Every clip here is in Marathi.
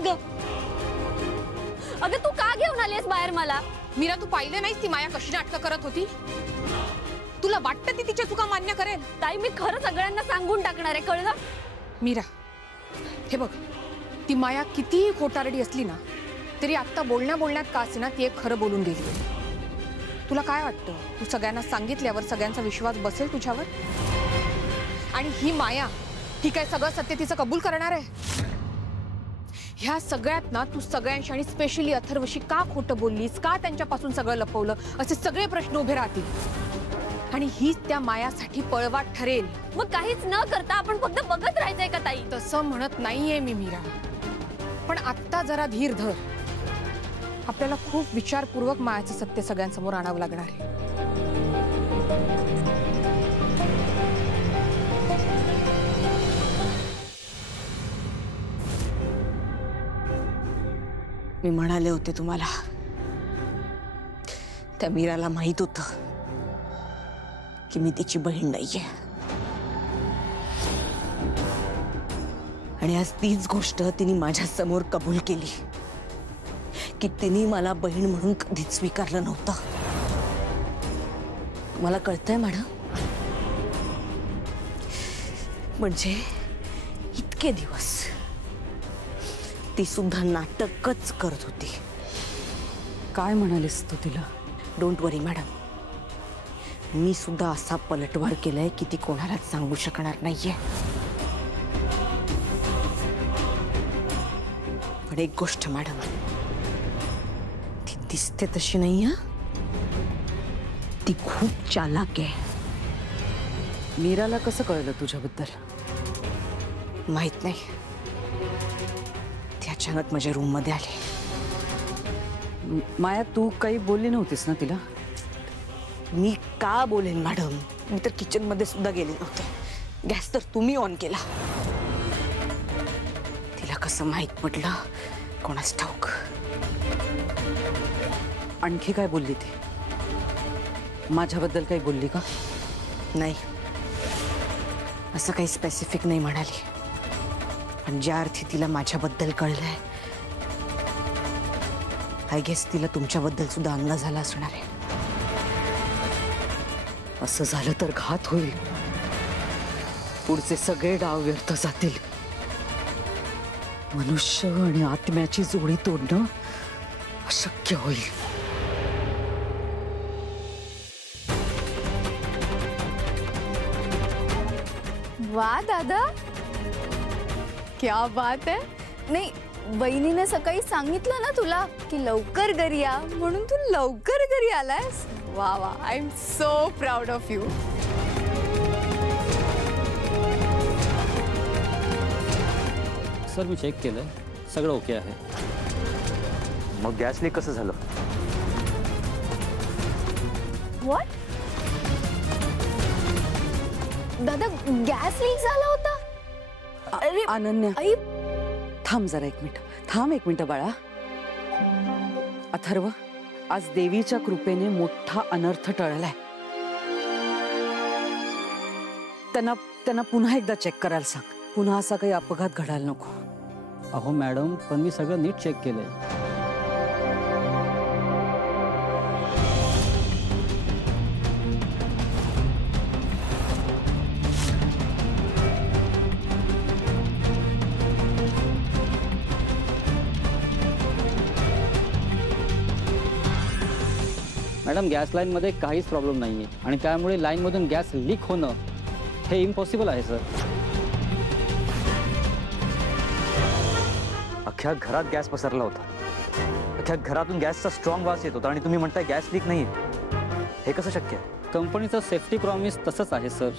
ग? अगं तू का घेऊन आलीस बाहेर मला? मीरा, तू पाहिलं नाहीस ती माया कशी नाटकं करत होती? तुला वाटतं ती तिच्या चुका मान्य करेल? ताई, मी खरं सगळ्यांना सांगून टाकणार आहे, कळलं? मीरा, हे बघ, ती माया कितीही खोटारडी असली ना तरी आता बोलण्यात का असेना ती एक खरं बोलून गेली. तुला काय वाटतं, तू सगळ्यांना सांगितल्यावर सगळ्यांचा विश्वास बसेल तुझ्यावर? आणि ही माया ही काय सगळं सत्य तिचं कबूल करणार आहे? ह्या सगळ्यात ना तू सगळ्यांशी आणि स्पेशली अथर्वशी का खोटं बोललीस, का त्यांच्यापासून सगळं लपवलं, असे सगळे प्रश्न उभे राहतील. आणि हीच त्या मायासाठी पळवाट ठरेल. मग काहीच न करता आपण फक्त बघत राहायचंय का ताई? तसं म्हणत नाहीये मी मीरा, पण आत्ता जरा धीर धर. आपल्याला खूप विचारपूर्वक मायाचं सत्य सगळ्यांसमोर आणावं लागणार आहे. मी म्हणाले होते तुम्हाला, त्या मीराला माहित होतं की मी तिची बहीण नाहीये. आणि आज तीच गोष्ट तिने माझ्या समोर कबूल केली की तिने मला बहीण म्हणून कधीच स्वीकारलं नव्हतं. मला कळतंय मॅडम, म्हणजे इतके दिवस ती सुद्धा नाटकच करत होती. काय म्हणालीस तू तिला? डोंट वरी मॅडम, मी सुद्धा असा पलटवार केलाय की ती कोणालाच सांगू शकणार नाहीये. पण एक गोष्ट मॅडम, ती दिसते तशी नाही हा, ती खूप चालाक आहे. मीराला कसं कळलं तुझ्याबद्दल? माहित नाही, ती अचानक माझ्या रूम मध्ये आली. माया, तू काही बोलली नव्हतीस ना तिला? मी का बोलेन मॅडम, मी तर किचन मध्ये सुद्धा गेले नव्हते. गॅस तर तुम्ही ऑन केला. तिला कसं माहित पडलं कोणास ठाऊक. आणखी काय बोलली ती? माझ्याबद्दल काही बोलली का? नाही, असं काही स्पेसिफिक नाही म्हणाली. पण ज्या अर्थी तिला माझ्याबद्दल कळलंय, आय गेस तिला तुमच्याबद्दल सुद्धा अंदाज आला असणार आहे. असं झालं तर घात होईल. पुढचे सगळे डाव व्यर्थ जातील. मनुष्य आणि आत्म्याची जोडी तोडणं अशक्य होईल. वाह दादा, क्या बात है. नाही, बहिणीने सकाळी सांगितलं ना तुला की लवकर घरी या, म्हणून तू लवकर घरी आलायस. वा वा, I am so proud of you. Sir, मी चेक केलंय, सगळं ओके आहे. मग गॅस लीक कसं झालं? व्हॉट? दादा, गॅस लीक झाला होता? अरे अनन्या, आई, थांब जरा एक मिनिट. थांब एक मिनिट बाळा. अथर्व, आज देवीच्या कृपेने मोठा अनर्थ टळलाय. त्यांना पुन्हा एकदा चेक करायला सांग. पुन्हा असा काही अपघात घडायला नको. अहो मॅडम, पण मी सगळं नीट चेक केलंय. मॅडम, गॅस लाईनमध्ये काहीच प्रॉब्लेम नाहीये आणि त्यामुळे लाईनमधून गॅस लीक होणं हे इम्पॉसिबल आहे सर. अख्ख्या घरात गॅस पसरला होता. अख्ख्या घरातून गॅसचा स्ट्रॉंग वास येत होता आणि तुम्ही म्हणताय गॅस लीक नाहीये. हे कसं शक्य आहे? कंपनीचं सेफ्टी प्रॉमिस तसंच आहे सर.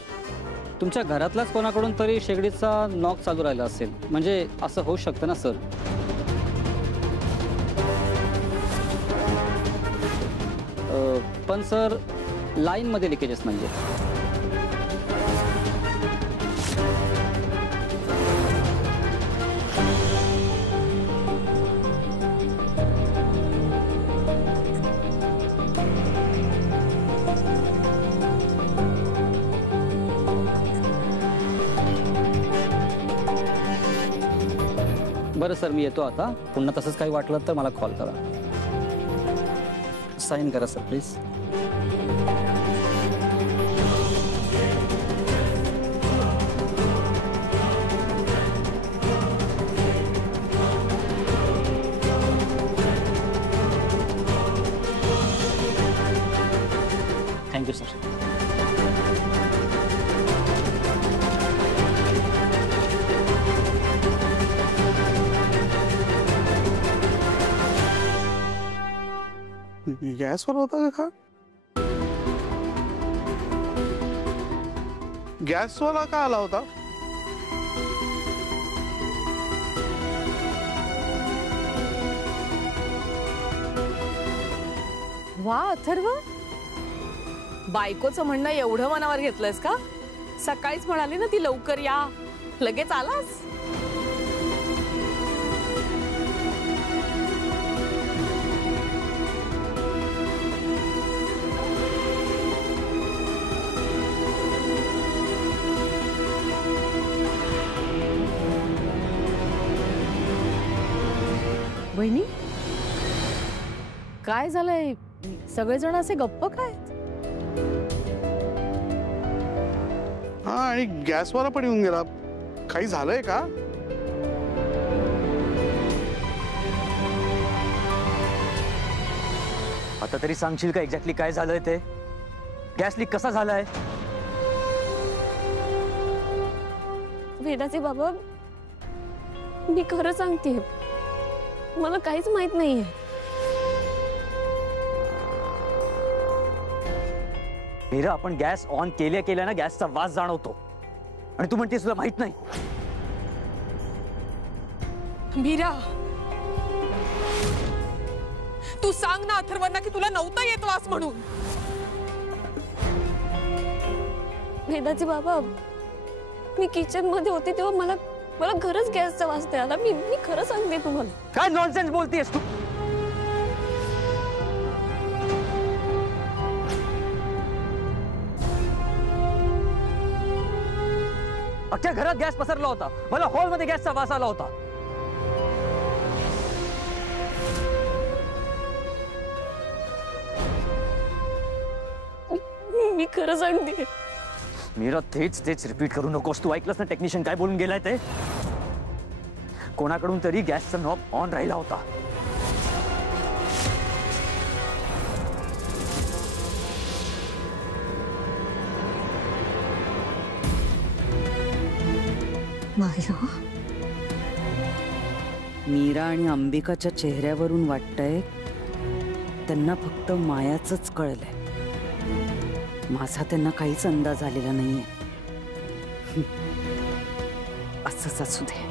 तुमच्या घरातल्याच कोणाकडून तरी शेगडीचा नॉक चालू राहिला असेल, म्हणजे असं होऊ शकतं ना सर. पण सर, लाईनमध्ये लिकेजेस नाही आहे. बरं सर, मी येतो आता. पुन्हा तसंच काही वाटलं तर मला कॉल करा. साईन करा सर प्लीज. Thank you sir. गॅसवर होता का? गॅसवाला का आला होता? वा अथर्व, बायकोचं म्हणणं एवढं मनावर घेतलंयस का? सकाळीच म्हणाली ना ती लवकर या, लगेच आलास. वहिनी, काय झालंय? सगळेजण असे गप्प काय? हा, आणि गॅसवाला पण येऊन गेला. काही झालंय का? आता तरी सांगशील का एक्झॅक्टली काय झालंय ते? गॅस लीक कसा झालाय? वेदाचे बाबा, मी खरं सांगते, मला काहीच माहित नाहीये. मीरा, आपण गॅस ऑन केल्या ना गॅसचा वास जाणवतो, आणि तू म्हणतेस तुला माहित नाही. मीरा, तू सांग ना अथर्वांना की तुला नव्हता येत वास म्हणून. वेदाचे बाबा, मी किचन मध्ये होते तेव्हा मला खरंच गॅसचा वास नाही आला. मी खरं सांगते तुम्हाला. काय नॉनसेन्स बोलतेस तू? अख्ख्या घरात गॅस पसरला होता. मला हॉलमध्ये गॅसचा वास आला होता. मी खरं सांगते. मीरा, तेच रिपीट करू नकोस. तू ऐकलंस ना टेक्निशियन काय बोलून गेलाय ते? कोणाकडून तरी गॅसचा नॉब ऑन राहिला होता. मीरा आणि अंबिकाच्या चेहऱ्यावरून वाटतंय त्यांना फक्त मायाचंच कळलंय. माझा त्यांना काहीच अंदाज आलेला नाहीये. असंच असू दे.